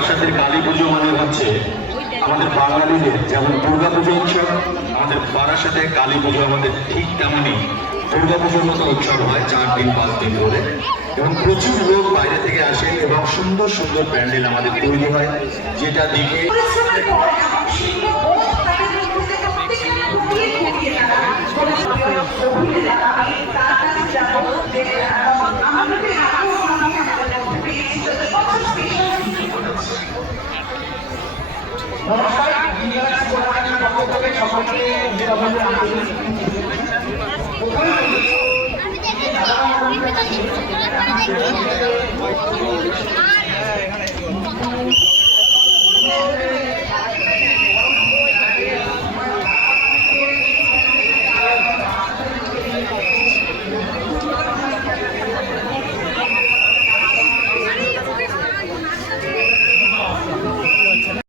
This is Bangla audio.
বারাসাতের কালী পুজো মানে হচ্ছে আমাদের বাঙালিদের যেমন দুর্গা পুজো উৎসব, আমাদের বারাসাতে কালী পুজো আমাদের ঠিক তেমনই দুর্গা পুজোর মতো উৎসব হয় 4 দিন 5 দিন ধরে, এবং প্রচুর লোক বাইরে থেকে আসে এবং সুন্দর সুন্দর প্যান্ডেল আমাদের তৈরি হয়, যেটা দেখে নমস্কার।